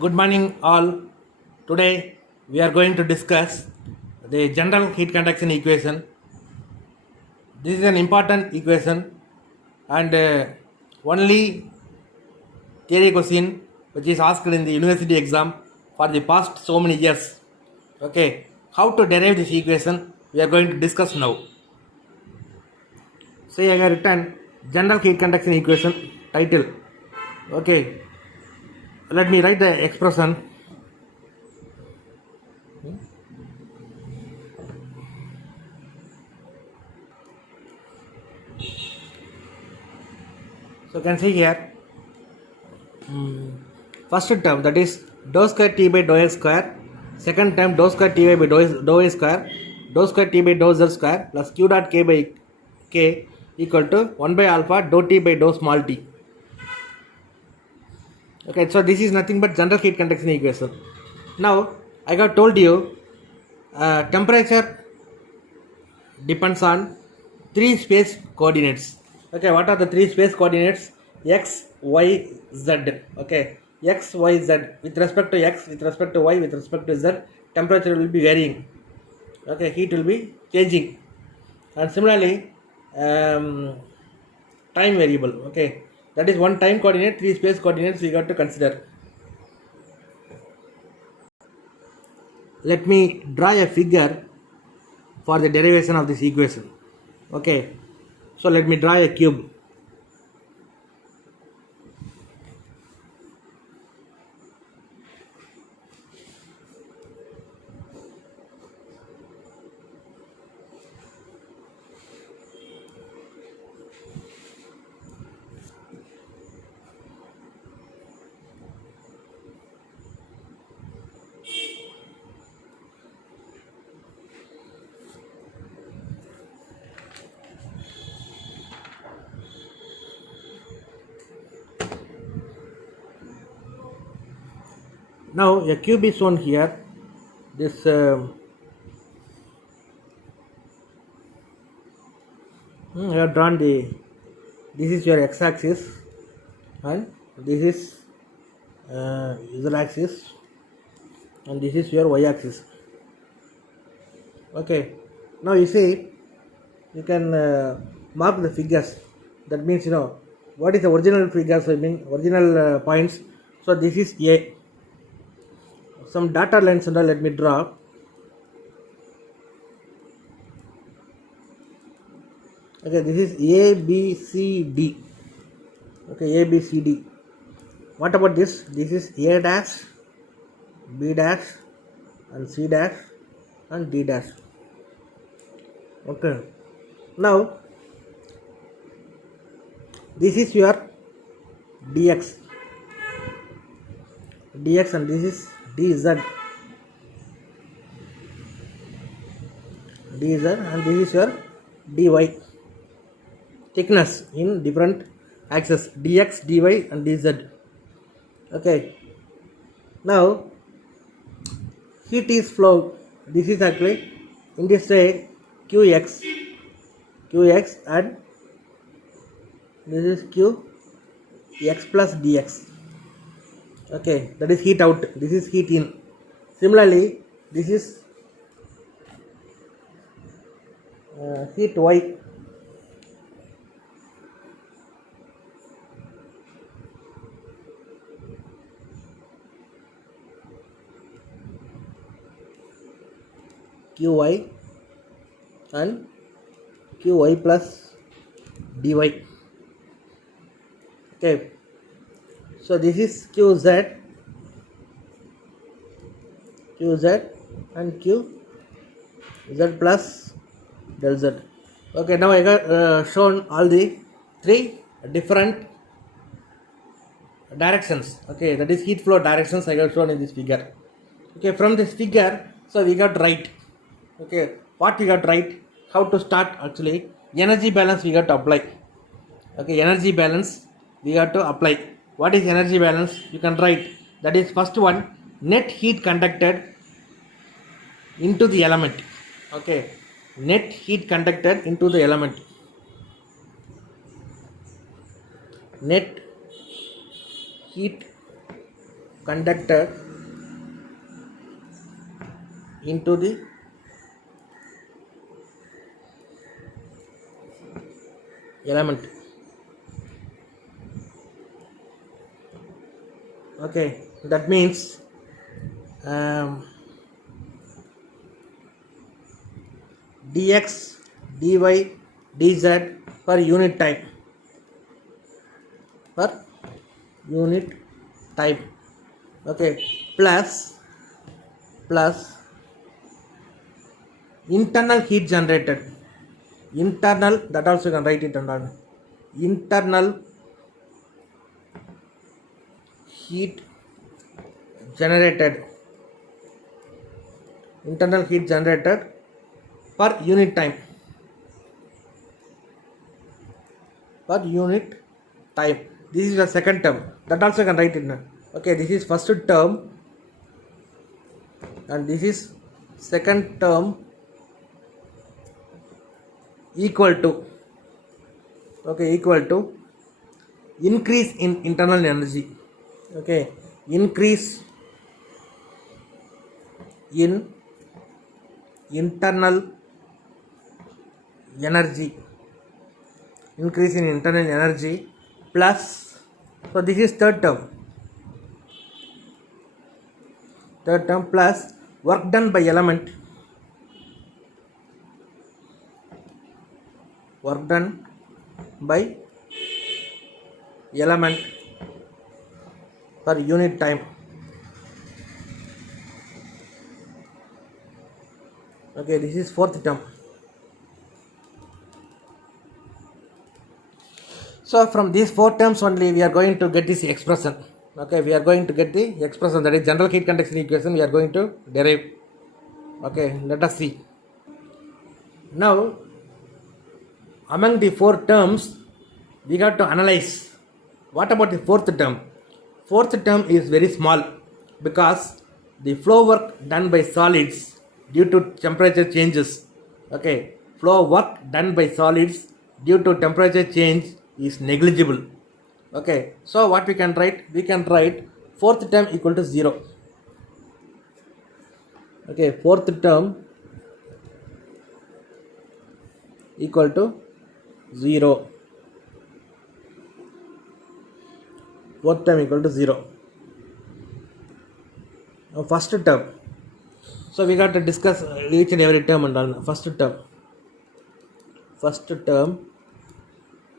Good morning, all. Today we are going to discuss the general heat conduction equation. This is an important equation and only theory question which is asked in the university exam for the past so many years. Okay, how to derive this equation we are going to discuss now. Say I have written general heat conduction equation title. Okay, let me write the expression. So you can see here first term, that is dou square t by dou x square. Second term, dou square ty by dou a square, dou square t by dou z square plus q dot k by k equal to 1 by alpha dou t by dou small t. Okay, so this is nothing but general heat conduction equation. Now I got told you temperature depends on three space coordinates. Okay, what are the three space coordinates? X, y, z. Okay, x, y, z. With respect to x, with respect to y, with respect to z, temperature will be varying. Okay, heat will be changing. And similarly, time variable. Okay, that is one time coordinate, three space coordinates we got to consider. Let me draw a figure for the derivation of this equation. Okay, so let me draw a cube. Now a cube is shown here. This I have drawn the. This is your x-axis, and this is z-axis, and this is your y-axis. Okay. Now you see, you can mark the figures. That means what is the original figures. I mean original points. So this is A. Some data lines and all, let me draw. Okay, this is A, B, C, D. Okay, A, B, C, D. What about this? This is A dash, B dash, and C dash, and D dash. Okay. Now, this is your dx, and this is dz, and this is your dy. Thickness in different axes, dx, dy, and dz. Okay. Now, heat is flow. This is actually in this way qx, and this is qx plus dx. Okay, that is heat out. This is heat in. Similarly, this is heat y. Qy and qy plus dy. Okay, so this is qz and qz plus del z. Okay, now I got shown all the three different directions. Okay, that is heat flow directions I got shown in this figure. Okay, from this figure, so we got right. Okay, what we got right? How to start actually? Energy balance we got to apply. Okay, energy balance we got to apply. What is energy balance? You can write. That is first one, net heat conducted into the element. Okay, net heat conducted into the element. Net heat conducted into the element. Okay, that means dx dy dz per unit time, per unit time. Okay, plus internal heat generated, internal, that also you can write it under internal heat generated, internal heat generated per unit time, per unit time. This is the second term, that also you can write it. Okay, this is first term and this is second term equal to, okay, equal to increase in internal energy. Okay, increase in internal energy, increase in internal energy plus, so this is third term plus work done by element, work done by element per unit time. Okay, this is fourth term. So from these four terms only we are going to get this expression. Okay, we are going to get the expression, that is general heat conduction equation we are going to derive. Okay, let us see. Now among the four terms we got to analyze. What about the fourth term? Fourth term is very small because the flow work done by solids due to temperature changes. Okay, flow work done by solids due to temperature change is negligible. Okay, so what we can write? We can write fourth term equal to 0. Okay, fourth term equal to 0. Fourth term equal to 0. Now first term. So we got to discuss each and every term and all. First term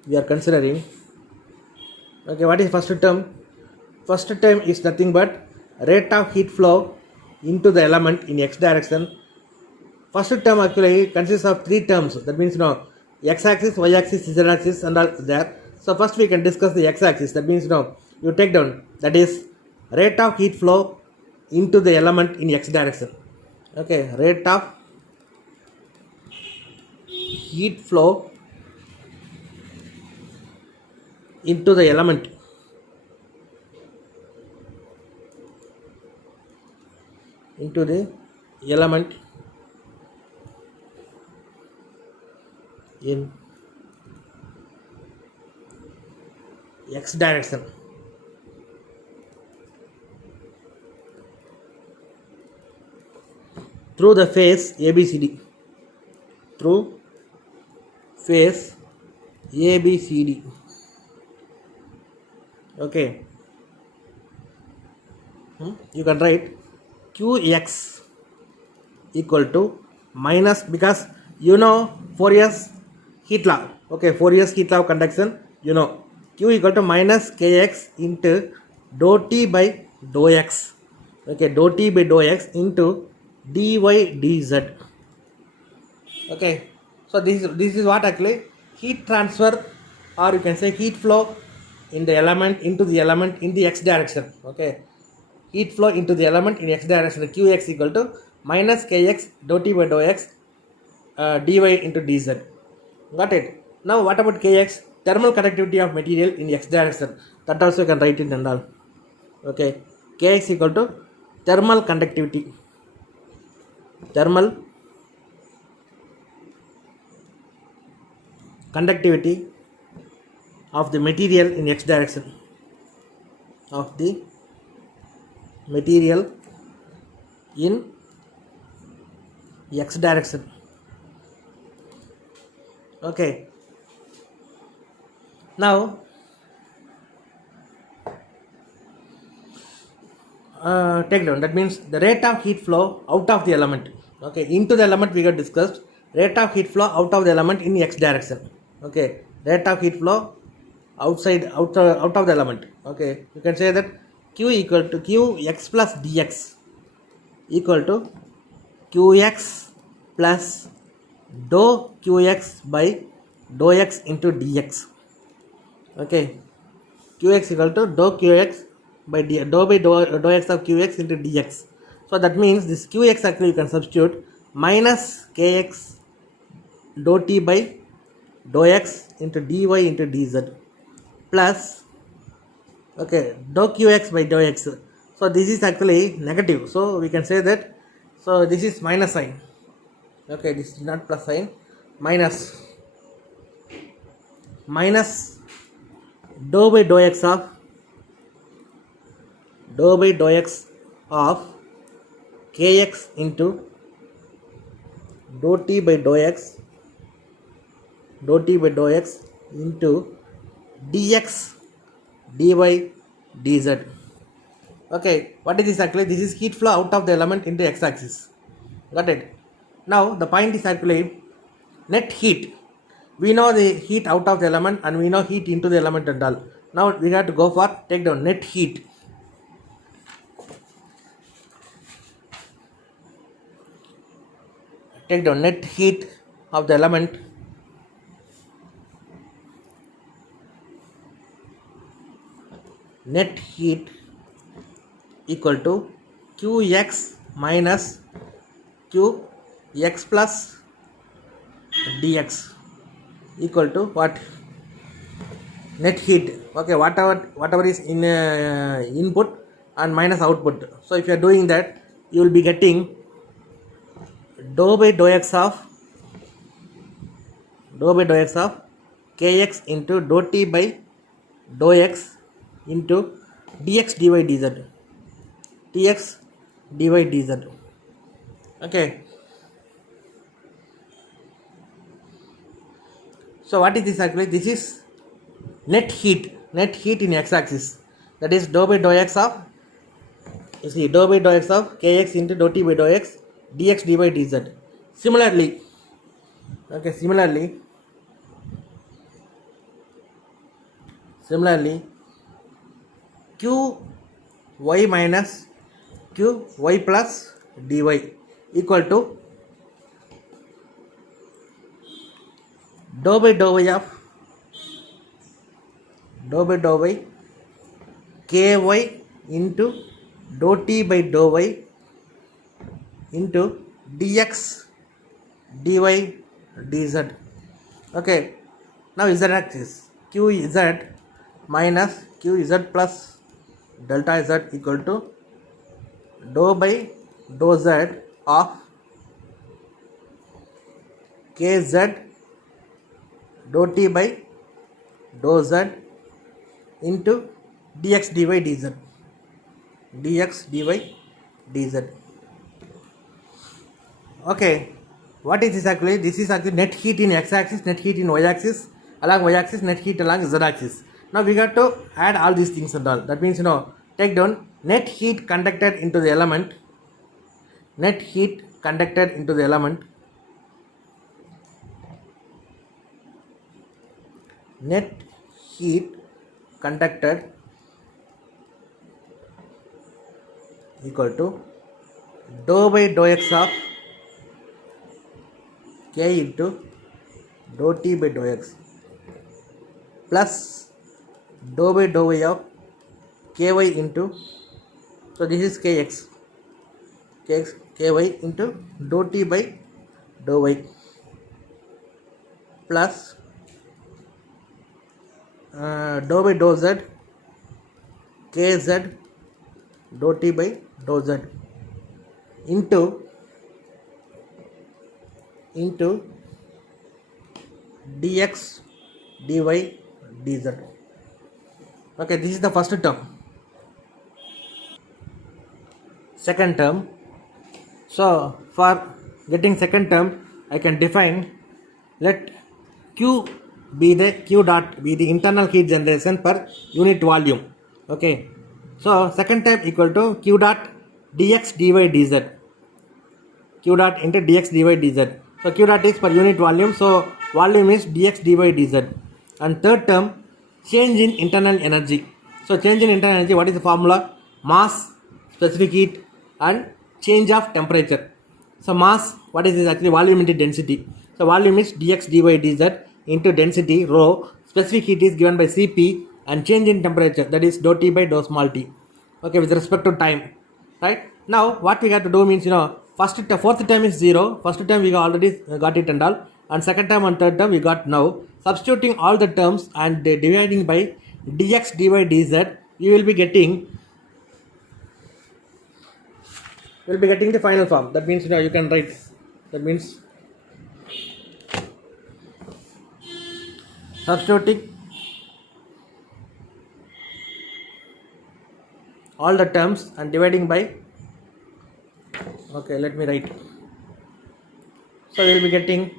we are considering. Okay, what is first term? First term is nothing but rate of heat flow into the element in x direction. First term actually consists of three terms. That means x axis, y axis, z axis and all there. So first we can discuss the x axis. That means you take down, that is rate of heat flow into the element in x direction. Okay, rate of heat flow into the element in x direction. Through the phase ABCD, through phase ABCD. Okay, you can write Qx equal to minus, because Fourier's heat law. Okay, Fourier's heat law of conduction, Q equal to minus Kx into dou T by dou x. Okay, dou T by dou x into dy dz. Okay, so this is what actually heat transfer, or you can say heat flow in the element into the element in the x direction. Okay, heat flow into the element in x direction. Qx equal to minus Kx dou T by dou x dy into dz. Got it? Now what about Kx? Thermal conductivity of material in x direction. That also you can write it and all. Okay, Kx equal to thermal conductivity. Thermal conductivity of the material in x direction, of the material in x direction. Okay, now take down, that means the rate of heat flow out of the element. Okay, into the element we got discussed rate of heat flow out of the element in x direction. Okay, rate of heat flow out of the element. Okay, you can say that q equal to qx plus dx equal to qx plus dou qx by dou x into dx. Okay, qx equal to dou qx by dou x of qx into dx. So that means this qx actually you can substitute minus kx dou t by dou x into dy into dz plus, okay, dou qx by dou x. So this is actually negative, so we can say that, so this is minus sign. Okay, this is not plus sign, minus dou by dou x of kx into dou t by dou x into dx dy dz. Okay, what is this actually? This is heat flow out of the element into x axis. Got it? Now the point is actually net heat. We know the heat out of the element and we know heat into the element and all. Now we have to go for take down net heat. Take down net heat of the element equal to qx minus qx plus dx equal to what? Net heat. Okay, whatever is in input and minus output. So if you are doing that, you will be getting dou by dou x of kx into dou t by dou x into dx dy dz. Okay, so what is this actually? This is net heat in x axis, that is dou by dou x of, you see, dou by dou x of kx into dou t by dou x dx dy dz. Similarly, q y minus q y plus dy equal to dou by dou y ky into dou t by dou y into dx dy dz. Okay, now z axis qz minus qz plus delta z equal to dou by dou z of kz dou t by dou z into dx dy dz. Okay, what is this actually? This is actually net heat in x axis, net heat in y axis, along y axis, net heat along z axis. Now we got to add all these things and all. That means, take down net heat conducted into the element, net heat conducted into the element equal to dou by dou x of k into dou t by dou x plus dou by dou y of ky into, so this is ky into dou t by dou y plus dou by dou z kz dou t by dou z into dx dy dz. Okay, this is the first term. second term. So for getting second term, I can define, let Q dot be the internal heat generation per unit volume. Okay. So second term equal to Q dot dx dy dz. Q dot into dx dy dz. So Q dot is per unit volume. So volume is dx dy dz. And third term, change in internal energy. So change in internal energy, what is the formula? Mass, specific heat, and change of temperature. So mass, what is this actually? Volume into density. So volume is dx dy dz into density rho. Specific heat is given by Cp, and change in temperature, that is dou T by dou small t. Okay, with respect to time, right? Now what we have to do means, fourth term is 0. First term we already got it and all, and second term and third term we got now. Substituting all the terms and dividing by dx dy dz, you will be getting the final form. That means, you can write, that means substituting all the terms and dividing by, okay, let me write. So we will be getting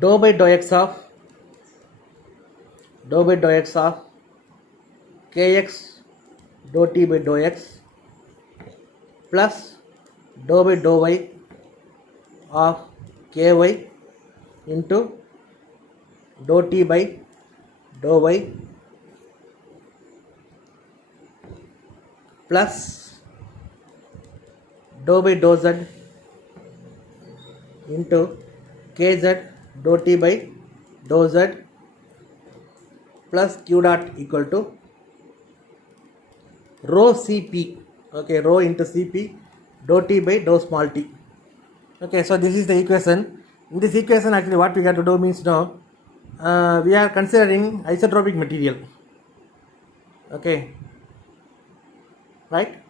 dou by dou x of kx dou t by dou x plus dou by dou y of ky into dou t by dou y plus dou by dou z into kz dou t by dou z plus q dot equal to rho Cp, okay, rho into Cp dou t by dou small t. Okay, so this is the equation. In this equation, actually what we have to do means, we are considering isotropic material. Okay, right?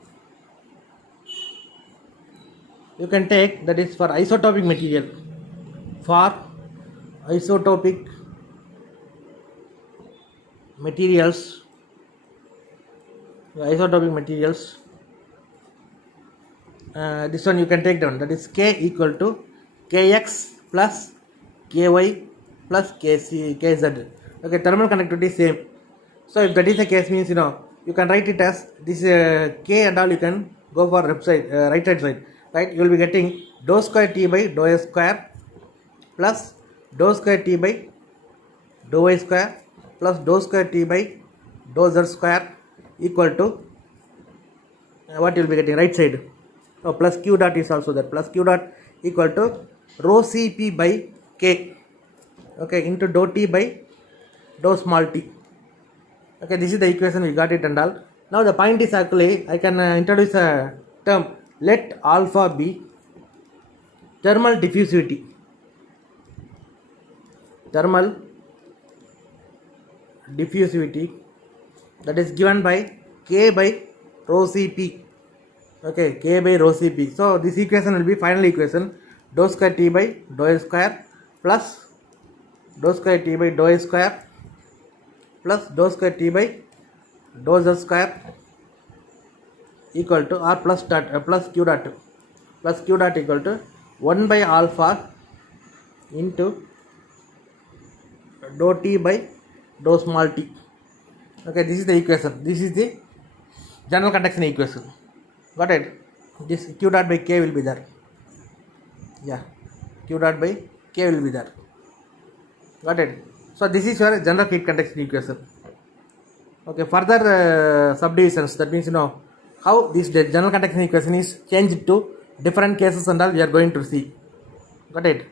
You can take, that is for isotopic material. For isotopic materials, this one you can take down, that is k equal to kx plus ky plus kz. Okay, thermal conductivity same. So if that is the case means, you can write it as this k and all, you can go for right hand side, right? You will be getting dou square t by dou s square plus dou square t by dou y square plus dou square t by dou z square equal to what you will be getting right side. So plus q dot is also there, plus q dot equal to rho Cp by k, okay, into dou t by dou small t. Okay, this is the equation, we got it and all. Now the point is, actually I can introduce a term, let alpha be thermal diffusivity. Thermal diffusivity, that is given by k by rho Cp. Okay, k by rho Cp. So this equation will be final equation, dou square t by dou s square plus dou square t by dou a square plus dou square t by dou z square equal to, or plus q dot equal to 1 by alpha into dou t by dou small t. Okay, this is the equation. This is the general conduction equation. Got it? This q dot by k will be there. Yeah, q dot by k will be there. Got it? So this is your general heat conduction equation. Okay, further subdivisions, that means, how this general conduction equation is changed to different cases and all, we are going to see. Got it?